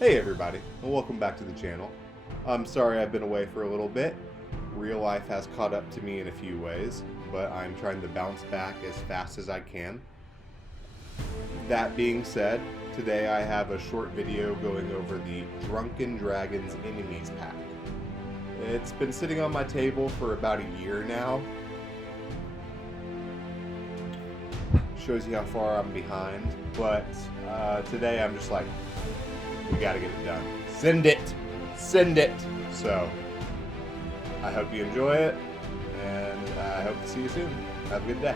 Hey everybody, and welcome back to the channel. I'm sorry I've been away for a little bit. Real life has caught up to me in a few ways, but I'm trying to bounce back as fast as I can. That being said, today I have a short video going over the Drunken Dragons Enemies pack. It's been sitting on my table for about a year now. Shows you how far I'm behind, but today I'm just like, we gotta get it done. Send it! Send it! So, I hope you enjoy it, and I hope to see you soon. Have a good day.